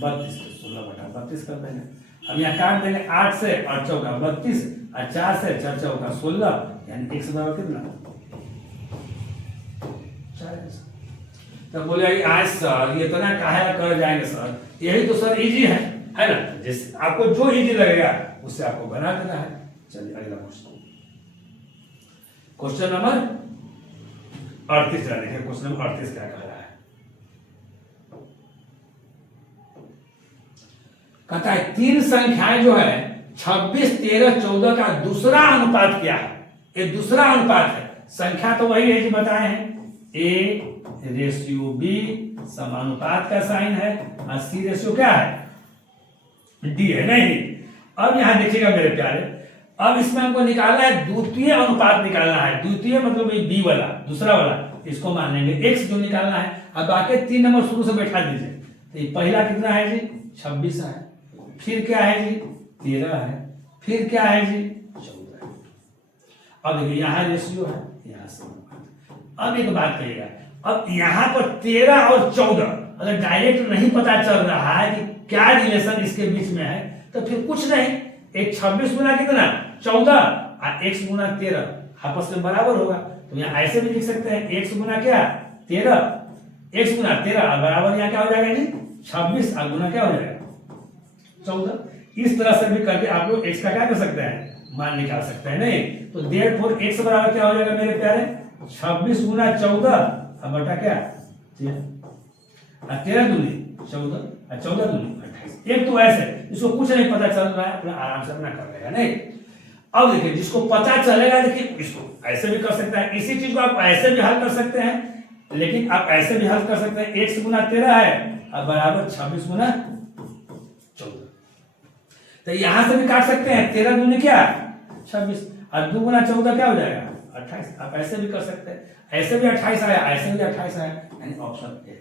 32, 16 बटा 32 कर देंगे। अब यहाँ काट देंगे 8 से और चौका 32 और 4 से 4 चौका 16, यानी x बराबर कितना 4। तो बोले आज सर ये तो ना काहे कर जाएंगे सर, यही तो सर इजी है ना, जिस आपको जो इजी लगेगा उससे आपको बना देना है। चलिए अगला क्वेश्चन नंबर 38 जरा देखिए, क्वेश्चन नंबर 38 क्या कह रहा है। कहता है 3 संख्याएं जो है 26, 13, 14 का दूसरा अनुपात क्या है। ये दूसरा अनुपात है, संख्या तो वही है जो बताए हैं, A रेशियो B समानुपात का साइन है और C रेशियो क्या है D है। नहीं, अब यहां देखिएगा मेरे प्यारे, अब इसमें हमको निकालना है द्वितीय अनुपात निकालना है। द्वितीय मतलब ये B वाला, दूसरा वाला, इसको मान लेंगे x जो निकालना है। अब बाकी 3 नंबर शुरू से बैठा दीजिए। तो ये पहला कितना है जी 26 है, फिर क्या है जी 13 है, फिर क्या है जी 14 है। अब देखिए यहाँ रेशियो है, यहाँ समानुपात। अब एक बात कहिएगा, अब यहाँ पर 13 और 14 अगर डायरेक्ट नहीं पता चल रहा है कि क्या रिलेशन इसके बीच में है, तो फिर कुछ नहीं, एक 26 गुना कितना 14 और x गुना 13 आपस में बराबर होगा। तो यहाँ ऐसे भी लिख सकते हैं, x गुना क्या 13, x गुना 13 बराबर यहाँ क्या हो जाएगा जी 26 और गुना क्या हो जाएगा 14। इस तरह से भी करके आप लोग x का क्या कर सकते हैं, मान निकाल सकते हैं। नहीं तो देयरफॉर x बराबर क्या हो जाएगा मेरे प्यारे 26 गुना 14 बटा क्या 13 दूनी 14 और 14 दूनी 28। एक तो ऐसे इसको कुछ नहीं पता चल रहा है, अपना आराम से अपना कर लेगा। नहीं अब देखिए, जिसको पता चलेगा देखिए इसको ऐसे भी कर सकता है, इसी चीज को आप ऐसे भी हल कर सकते हैं, लेकिन आप ऐसे भी हल कर सकते हैं, x गुना 13 है और बराबर 26 गुना 14। तो यहां से भी काट सकते हैं, 13 दूनी क्या 26 और 2 गुना 14 क्या हो जाएगा 28। आप ऐसे भी कर सकते हैं, ऐसे भी 28 आया, ऐसे भी 28 आया, यानी ऑप्शन ए।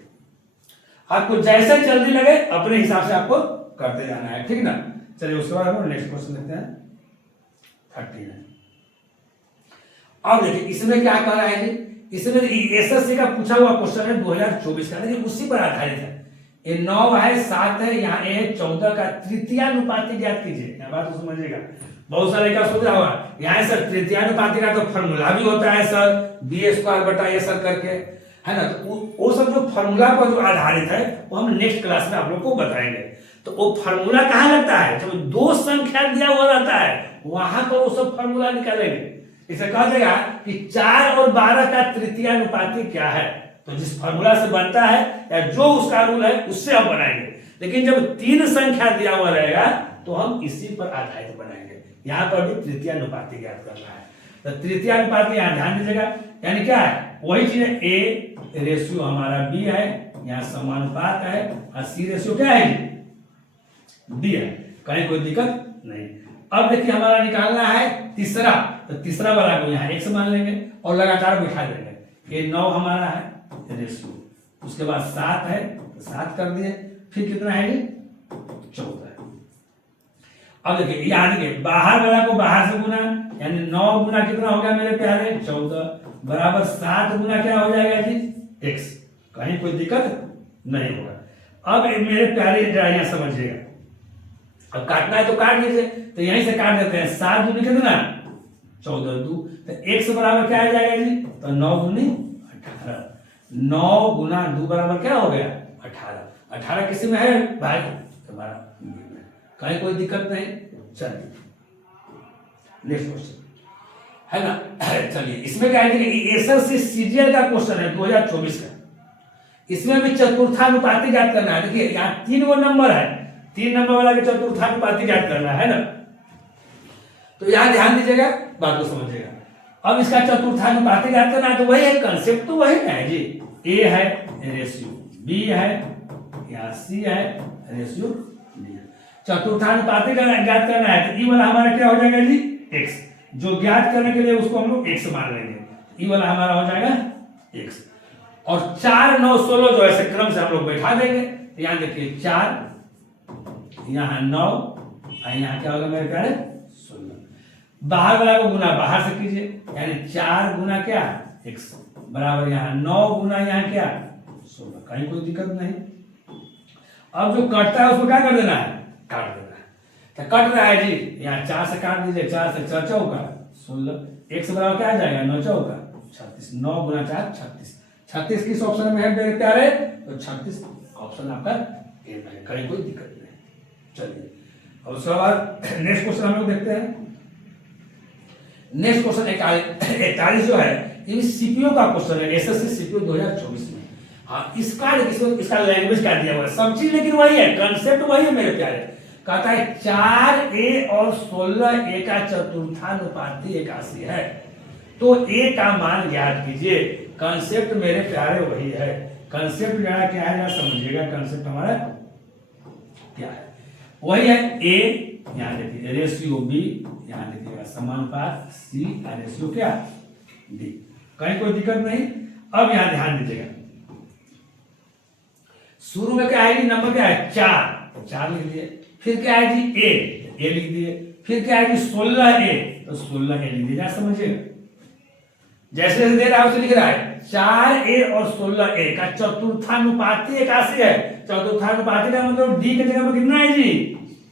आपको जैसे जल्दी लगे अपने हिसाब से आपको करते जाना है, ठीक ना। चलिए उसके बाद हम नेक्स्ट क्वेश्चन देखते हैं 39। अब देखिए इसमें क्या कह रहा है जी, इसमें एसएससी का पूछा हुआ क्वेश्चन है 2024 का, लेकिन उसी पर आधारित है। ये 9 है, 7 है, यहाँ ए 14 का तृतीयानुपाती ज्ञात कीजिए। यहाँ बात तो समझिएगा, बहुत सारे का सोचा होगा यहाँ सर तृतीयानुपाती का तो फॉर्मूला भी होता है सर b² बटा ए सर करके, है ना। तो वो सब जो फॉर्मूला पर जो आधारित है वो हम नेक्स्ट क्लास में आप लोग को बताएंगे। तो वो फॉर्मूला कहाँ लगता है, जब 2 संख्या दिया हुआ रहता है वहां पर वो सब फॉर्मूला निकालेंगे। इसे कहा जाएगा कि 4 और 12 का तृतीयानुपाती क्या है, तो जिस फॉर्मूला से बनता है या जो उसका रूल है उससे हम बनाएंगे। लेकिन जब 3 संख्या दिया हुआ रहेगा तो हम इसी पर आधारित बनाएंगे। यहाँ पर भी तृतीयानुपाती ज्ञात करना है। तो तृतीय अनुपात यहाँ ध्यान दीजिएगा, यानी क्या है, वही चीज है, ए रेशियो हमारा बी है, यहाँ समानुपात है, और सी रेशियो क्या है, डी है, कहीं कोई दिक्कत नहीं। अब देखिए हमारा निकालना है तीसरा, तो तीसरा वाला को यहाँ 1 मान लेंगे और लगातार बिठा देंगे। ये 9 हमारा है रेशियो, उसके बाद 7 है तो 7 कर दिए, फिर कितना है, 14 है। अब देखिए याद रखिए, बाहर वाला को बाहर से गुना, यानी 9 गुना कितना हो गया मेरे प्यारे, 14 बराबर 7 गुना क्या हो जाएगा जी, x। कहीं कोई दिक्कत नहीं होगा। अब मेरे प्यारे यहाँ समझिएगा, अब काटना है तो काट लीजिए, तो यहीं से काट देते हैं। 7 दूनी कितना, 14 2, तो x बराबर क्या आ जाएगा जी, तो 9 दूनी 18, 9 गुना 2 बराबर क्या हो गया, 18। 18 किसी में है भाई तुम्हारा, कहीं कोई दिक्कत नहीं। चलिए नेक्स्ट क्वेश्चन है ना, चलिए इसमें क्या है, एसएससी सीजीएल का क्वेश्चन है 2024 का। इसमें भी चतुर्थानुपाती ज्ञात करना है। देखिए यहाँ 3 वो नंबर है, 3 नंबर वाला के चतुर्थानुपाती ज्ञात करना है ना, तो यहाँ ध्यान दीजिएगा, बात को समझिएगा। अब इसका चतुर्थानुपाती ज्ञात करना है, तो वही है, कंसेप्ट तो वही है जी, ए है रेशियो बी है, यहाँ सी है रेशियो डी है। चतुर्थानुपाती ज्ञात करना है, तो ई वाला हमारा क्या हो जाएगा जी, एक्स। जो ज्ञात करने के लिए उसको हम लोग एक्स मान लेंगे, ई वाला हमारा हो जाएगा एक्स, और 4 9 16 जो ऐसे क्रम से हम लोग बैठा देंगे। यहाँ देखिए 4, यहाँ 9, और यहाँ क्या होगा मेरे प्यारे, 16। बाहर वाला को गुना बाहर से कीजिए, यानी 4 गुना क्या, एक्स बराबर यहाँ 9 गुना यहाँ क्या, 16। कहीं कोई दिक्कत नहीं। अब जो कटता है उसको क्या कर देना है, काट देना है। तो कट रहा है जी, यहाँ 4 से काट दीजिए, 4 से 4 चौका 16, x बराबर क्या आ जाएगा, 9 चौका 36, 9 गुना 4 36। 36 किस ऑप्शन में है मेरे प्यारे, तो 36 ऑप्शन आपका ए में है, कहीं कोई दिक्कत नहीं। चलिए अब उसके बाद नेक्स्ट क्वेश्चन हम लोग देखते हैं। नेक्स्ट क्वेश्चन 41 जो है, ये सीपीओ का क्वेश्चन है, एसएससी सीपीओ 2024 में। हाँ इसका लैंग्वेज क्या दिया हुआ है, सब चीज लेकिन वही है, कंसेप्ट वही है मेरे प्यारे। कहता है 4a और 16a का चतुर्थानुपाती 81 है, तो a का मान ज्ञात कीजिए। कंसेप्ट मेरे प्यारे वही है, कंसेप्ट क्या है समझिएगा, कंसेप्ट हमारा क्या है, वही है a, यहाँ देखिए रेशियो b, यहाँ देखिएगा समानुपात c, रेशियो क्या d, कहीं कोई दिक्कत नहीं। अब यहाँ ध्यान दीजिएगा, शुरू में क्या है, नंबर क्या है 4, तो 4 लिख दिए, फिर क्या है जी ए लिख दिए, फिर क्या है जी 16a, तो 16a लिख दिए। समझिएगा, जैसे जैसे दे रहा है उसे लिख रहा है, 4a और 16a का चतुर्थानुपाती 81 है। चतुर्थानुपाती का मतलब डी के जगह पर कितना है जी,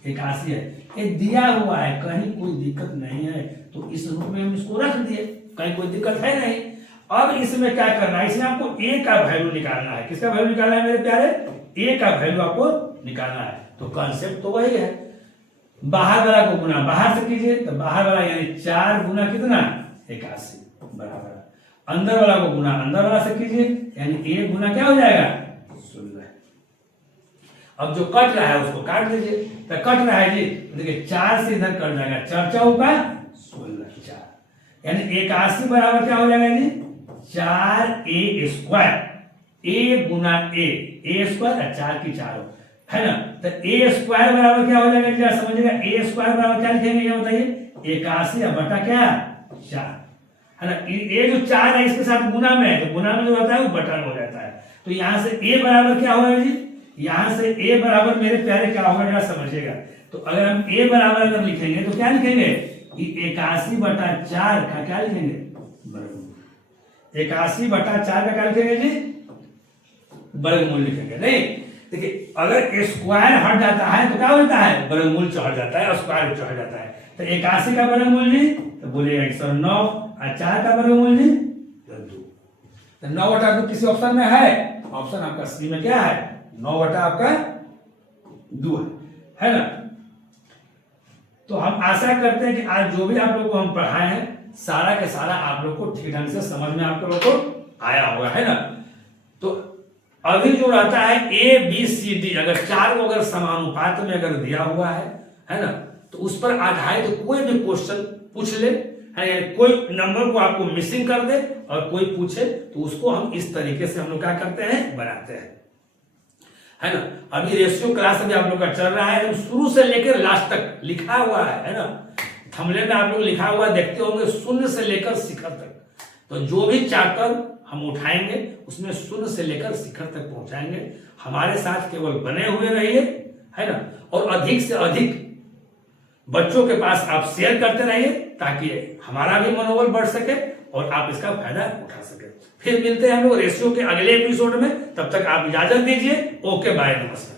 81 है। ये दिया हुआ है, कहीं कोई दिक्कत नहीं है, तो इस रूप में हम इसको रख दिए, कहीं कोई दिक्कत है नहीं। अब इसमें क्या करना है, इसमें आपको a का वैल्यू निकालना है। किसका वैल्यू निकालना है मेरे प्यारे, a का वैल्यू आपको निकालना है। तो कंसेप्ट तो वही है, बाहर वाला को गुना बाहर से कीजिए, तो बाहर वाला यानी 4 गुना कितना 81 बराबर, अंदर वाला को गुना अंदर वाला से कीजिए, यानी 1 गुना क्या हो जाएगा 16। अब जो कट रहा है उसको काट दीजिए, तो कट रहा है जी, देखिए 4 से इधर कट जाएगा, 4 चौका 16, 4 यानी 81 बराबर क्या हो जाएगा जी 4a square, a Guna a square 4 की 4 है ना, तो a स्क्वायर बराबर क्या हो जाएगा जी, समझिएगा a स्क्वायर बराबर क्या लिखेंगे ये बताइए, 81 बटा क्या 4 है ना। ये जो 4 है इसके साथ गुना में है, तो गुना में जो होता है वो बटा में हो जाता है। तो यहाँ से a बराबर क्या होगा जी, यहाँ से a बराबर मेरे प्यारे क्या होगा जरा समझिएगा। तो अगर हम a बराबर अगर लिखेंगे तो क्या लिखेंगे, 81 बटा 4 का क्या लिखेंगे वर्गमूल, 81 बटा 4 का क्या लिखेंगे जी वर्गमूल लिखेंगे। नहीं देखिए, अगर स्क्वायर हट जाता है तो क्या होता है वर्गमूल चढ़ जाता है और स्क्वायर चढ़ जाता है। तो 81 का वर्गमूल जी तो बोलिए 109 और 4 का वर्गमूल जी 2। तो 9 बटा 2 किसी ऑप्शन में है, ऑप्शन आपका सी में क्या है 9 बटा आपका 2 है ना। तो हम आशा करते हैं कि आज जो भी आप लोग को हम पढ़ाए हैं सारा के सारा आप लोग को ठीक ढंग से समझ में आप लोगों को आया होगा, है ना। तो अभी जो रहता है ए बी सी डी, अगर 4 को अगर समानुपात में अगर दिया हुआ है ना, तो उस पर आधारित कोई भी क्वेश्चन पूछ ले, है, यानी कोई नंबर को आपको मिसिंग कर दे और कोई पूछे तो उसको हम इस तरीके से हम लोग क्या करते हैं, बनाते हैं, है ना। अभी रेशियो क्लास अभी आप लोग का चल रहा है, एकदम शुरू से लेकर लास्ट तक लिखा हुआ है ना। थंबनेल में आप लोग लिखा हुआ देखते होंगे, शून्य से लेकर शिखर तक। तो जो भी चैप्टर हम उठाएंगे उसमें शून्य से लेकर शिखर तक पहुंचाएंगे। हमारे साथ केवल बने हुए रहिए, है ना, और अधिक से अधिक बच्चों के पास आप शेयर करते रहिए ताकि हमारा भी मनोबल बढ़ सके और आप इसका फायदा उठा सके। फिर मिलते हैं हम लोग रेशियो के अगले एपिसोड में, तब तक आप इजाजत दीजिए। ओके, बाय, नमस्कार।